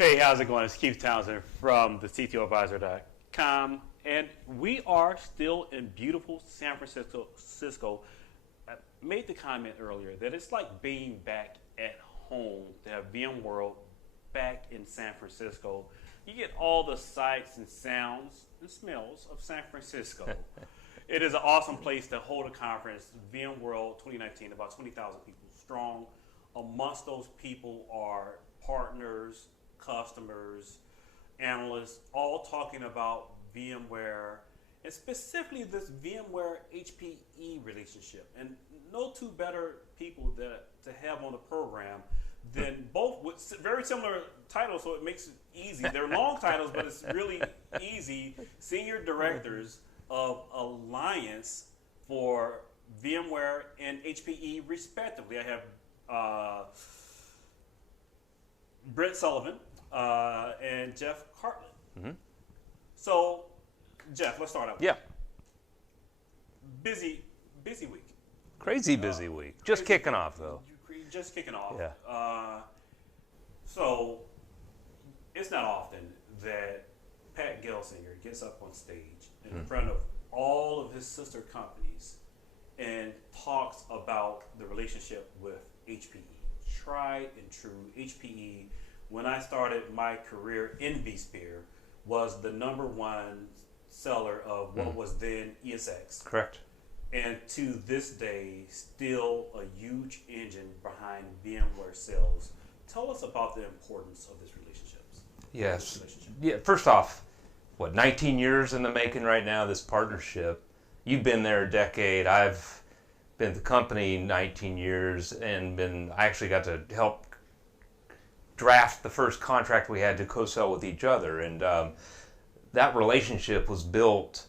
Hey, how's it going? It's Keith Townsend from the CTOadvisor.com, and we are still in beautiful San Francisco. I made the comment earlier that it's like being back at home to have VMworld back in San Francisco. You get all the sights and sounds and smells of San Francisco. It is an awesome place to hold a conference, VMworld 2019, about 20,000 people strong. Amongst those people are partners, customers, analysts, all talking about VMware, and specifically this VMware HPE relationship. And no two better people to have on the program than both with very similar titles, so it makes it easy. They're long titles, but it's really easy. Senior directors of Alliance for VMware and HPE, respectively. I have Brent Sullivan and Jeff Cartlett. Mm-hmm. So, Jeff, let's start out. Yeah. Busy week. Crazy busy week. Just kicking off, though. Just kicking off. Yeah. So, it's not often that Pat Gelsinger gets up on stage in front of all of his sister companies and talks about the relationship with HPE. Tried and true. HPE, when I started my career in vSphere, was the #1 seller of what was then ESX. Correct. And to this day, still a huge engine behind VMware sales. Tell us about the importance of this relationship. Yes. Yeah. First off, 19 years in the making right now, this partnership. You've been there a decade. I've been at the company 19 years and I actually got to help draft the first contract we had to co-sell with each other. And that relationship was built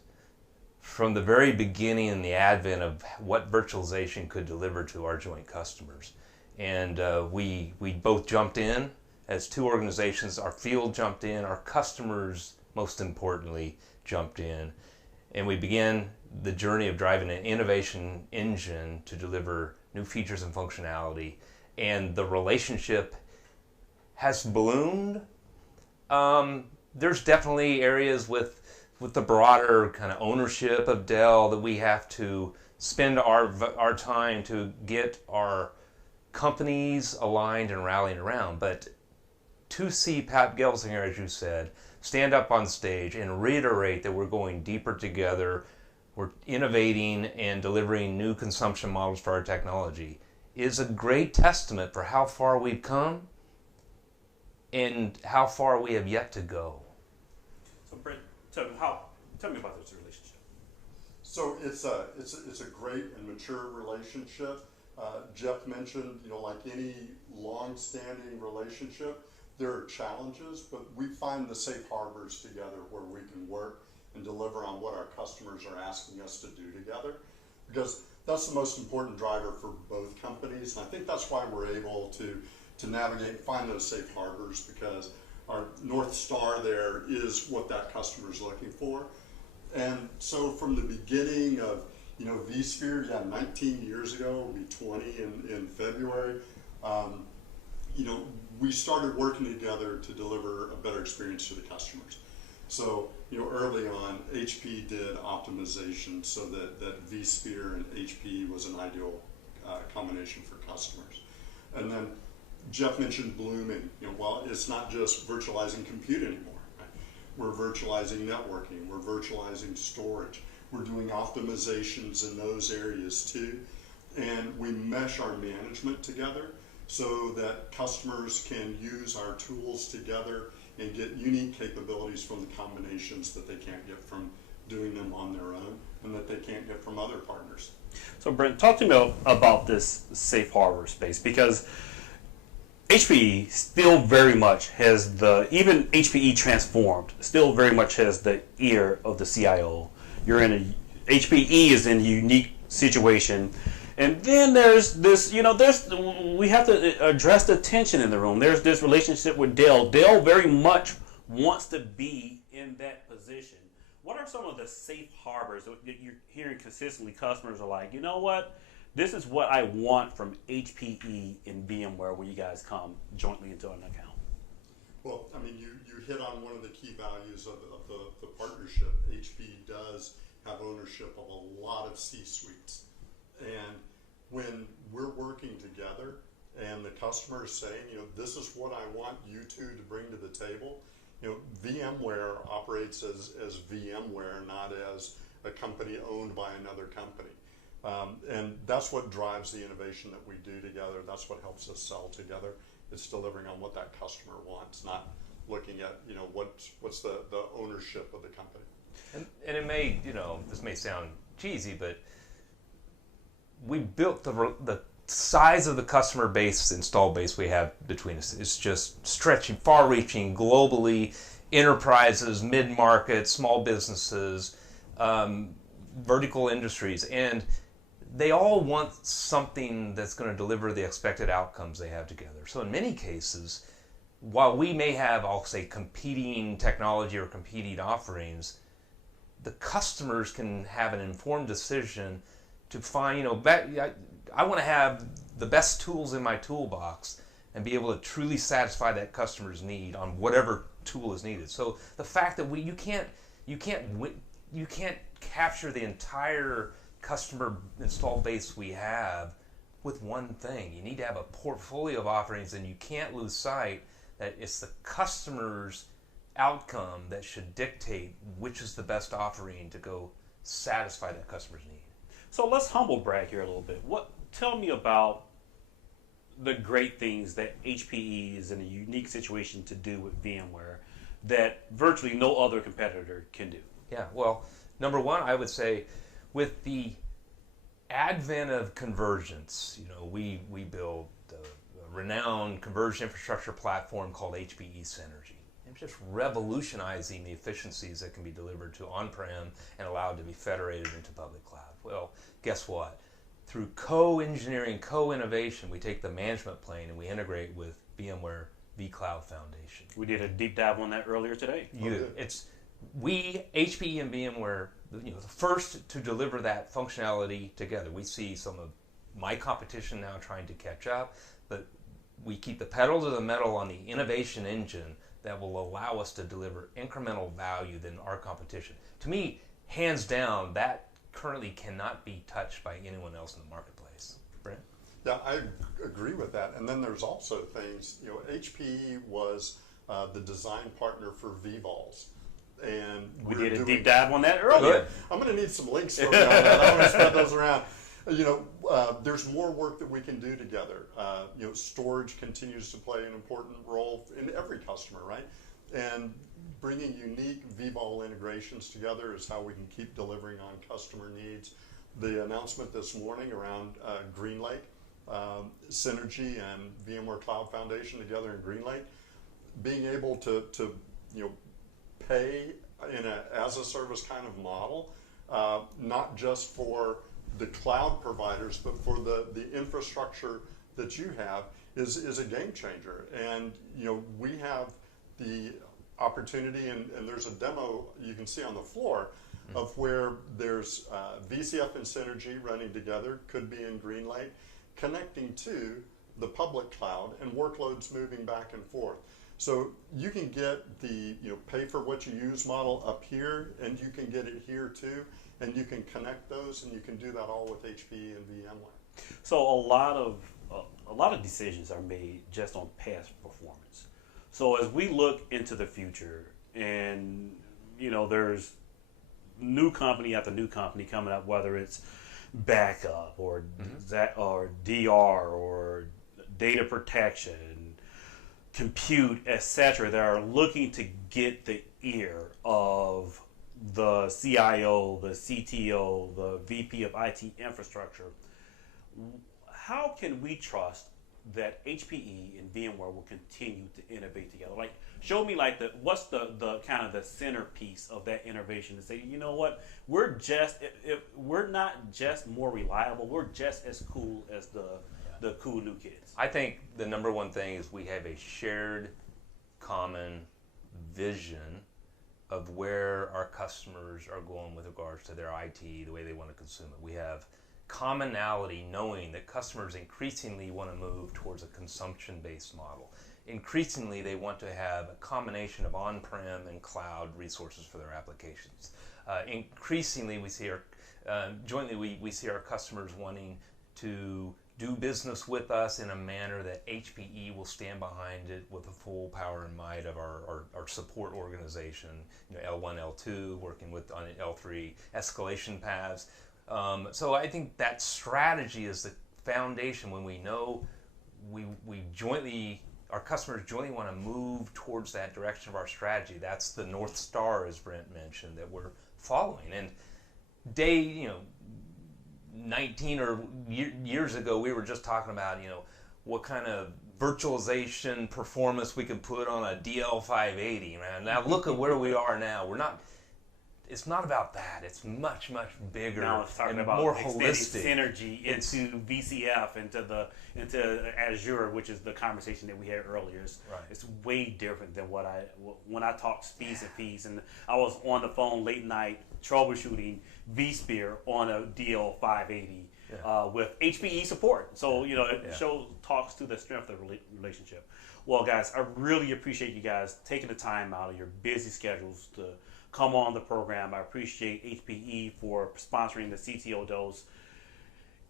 from the very beginning in the advent of what virtualization could deliver to our joint customers. And we both jumped in as two organizations. Our field jumped in, our customers, most importantly, jumped in. And we began the journey of driving an innovation engine to deliver new features and functionality. And the relationship has bloomed. There's definitely areas with the broader kind of ownership of Dell that we have to spend our time to get our companies aligned and rallying around. But to see Pat Gelsinger, as you said, stand up on stage and reiterate that we're going deeper together, we're innovating and delivering new consumption models for our technology, is a great testament for how far we've come and how far we have yet to go. So, Brent, tell me about this relationship. So it's a great and mature relationship. Jeff mentioned, like any long-standing relationship, there are challenges, but we find the safe harbors together where we can work and deliver on what our customers are asking us to do together, because that's the most important driver for both companies. And I think that's why we're able to navigate, find those safe harbors, because our North Star there is what that customer is looking for. And so from the beginning of vSphere, 19 years ago, it'll be 20 in February, we started working together to deliver a better experience to the customers. So, early on, HPE did optimization so that vSphere and HPE was an ideal combination for customers. And then Jeff mentioned blooming. Well, it's not just virtualizing compute anymore. Right? We're virtualizing networking. We're virtualizing storage. We're doing optimizations in those areas too. And we mesh our management together so that customers can use our tools together and get unique capabilities from the combinations that they can't get from doing them on their own and that they can't get from other partners. So, Brent, talk to me about this safe harbor space, because HPE still very much has even HPE Transformed still very much has the ear of the CIO. HPE is in a unique situation. And then there's this, we have to address the tension in the room. There's this relationship with Dell. Dell very much wants to be in that position. What are some of the safe harbors that you're hearing consistently? Customers are like, you know what? This is what I want from HPE and VMware when you guys come jointly into an account. Well, you hit on one of the key values of the partnership. HPE does have ownership of a lot of C-suites. And when we're working together and the customer is saying, this is what I want you two to bring to the table, VMware operates as VMware, not as a company owned by another company. And that's what drives the innovation that we do together. That's what helps us sell together. It's delivering on what that customer wants, not looking at, what's the ownership of the company. And it may, this may sound cheesy, but we built the size of the customer base, install base we have between us. It's just stretching, far-reaching, globally, enterprises, mid-market, small businesses, vertical industries, and they all want something that's going to deliver the expected outcomes they have together. So in many cases, while we may have, I'll say, competing technology or competing offerings, the customers can have an informed decision to find, I want to have the best tools in my toolbox and be able to truly satisfy that customer's need on whatever tool is needed. So the fact that you can't capture the entire customer install base we have with one thing. You need to have a portfolio of offerings, and you can't lose sight that it's the customer's outcome that should dictate which is the best offering to go satisfy that customer's need. So let's humble brag here a little bit. Tell me about the great things that HPE is in a unique situation to do with VMware that virtually no other competitor can do. Yeah, well, number one, I would say with the advent of convergence, we build a renowned converged infrastructure platform called HPE Synergy. And just revolutionizing the efficiencies that can be delivered to on-prem and allowed to be federated into public cloud. Well, guess what? Through co-engineering, co-innovation, we take the management plane and we integrate with VMware vCloud Foundation. We did a deep dive on that earlier today. HPE and VMware, the first to deliver that functionality together. We see some of my competition now trying to catch up, but we keep the pedal to the metal on the innovation engine that will allow us to deliver incremental value than our competition. To me, hands down, that currently cannot be touched by anyone else in the marketplace. Brent? Yeah, I agree with that. And then there's also things, HPE was the design partner for vVols. And we did a deep dive on that earlier. I'm going to need some links from you on that. I'm going to spread those around. There's more work that we can do together. Storage continues to play an important role in every customer, right? And bringing unique vVol integrations together is how we can keep delivering on customer needs. The announcement this morning around GreenLake, Synergy and VMware Cloud Foundation together in GreenLake, being able to pay in a as-a-service kind of model, not just for the cloud providers, but for the infrastructure that you have is a game changer. And we have the opportunity, and there's a demo you can see on the floor of where there's VCF and Synergy running together, could be in GreenLake, connecting to the public cloud and workloads moving back and forth. So you can get the pay for what you use model up here, and you can get it here too, and you can connect those, and you can do that all with HPE and VMware. So a lot of decisions are made just on past performance. So as we look into the future, and there's new company after new company coming up, whether it's backup or DR or data protection, compute, etc., that are looking to get the ear of the CIO, the CTO, the VP of IT infrastructure. How can we trust that HPE and VMware will continue to innovate together? Like, show me what's the kind of the centerpiece of that innovation to say, we're not just more reliable, we're just as cool as the cool new kids. I think the number one thing is we have a shared common vision of where our customers are going with regards to their IT, the way they want to consume it. We have commonality knowing that customers increasingly want to move towards a consumption-based model. increasingly they want to have a combination of on-prem and cloud resources for their applications. Increasingly, we see we see our customers wanting to do business with us in a manner that HPE will stand behind it with the full power and might of our support organization. L1, L2, working with on L3 escalation paths. So I think that strategy is the foundation when we know we jointly, our customers jointly want to move towards that direction of our strategy. That's the North Star, as Brent mentioned, that we're following. And 19 or years ago, we were just talking about, what kind of virtualization performance we could put on a DL580, man. Now look at where we are now. It's not about that. It's much, much bigger now it's talking and about more extending holistic. Synergy into VCF, into Azure, which is the conversation that we had earlier. It's way different than when I talk speeds and feeds, and I was on the phone late night troubleshooting vSphere on a DL580 with HPE support. So it talks to the strength of the relationship. Well, guys, I really appreciate you guys taking the time out of your busy schedules to come on the program. I appreciate HPE for sponsoring the CTO Dose.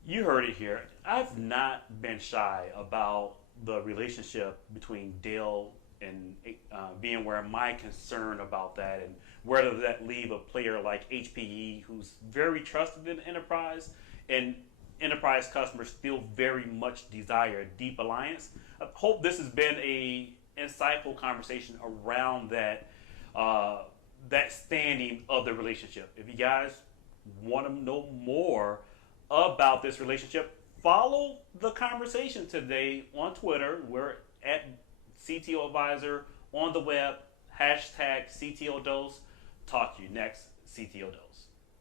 You heard it here. I've not been shy about the relationship between Dell and VMware, my concern about that, and where does that leave a player like HPE, who's very trusted in enterprise, and enterprise customers still very much desire a deep alliance. I hope this has been a insightful conversation around that that standing of the relationship. If you guys want to know more about this relationship, follow the conversation today on Twitter. We're at CTO Advisor, on the web, #CTO Dose. Talk to you next, CTO Dose.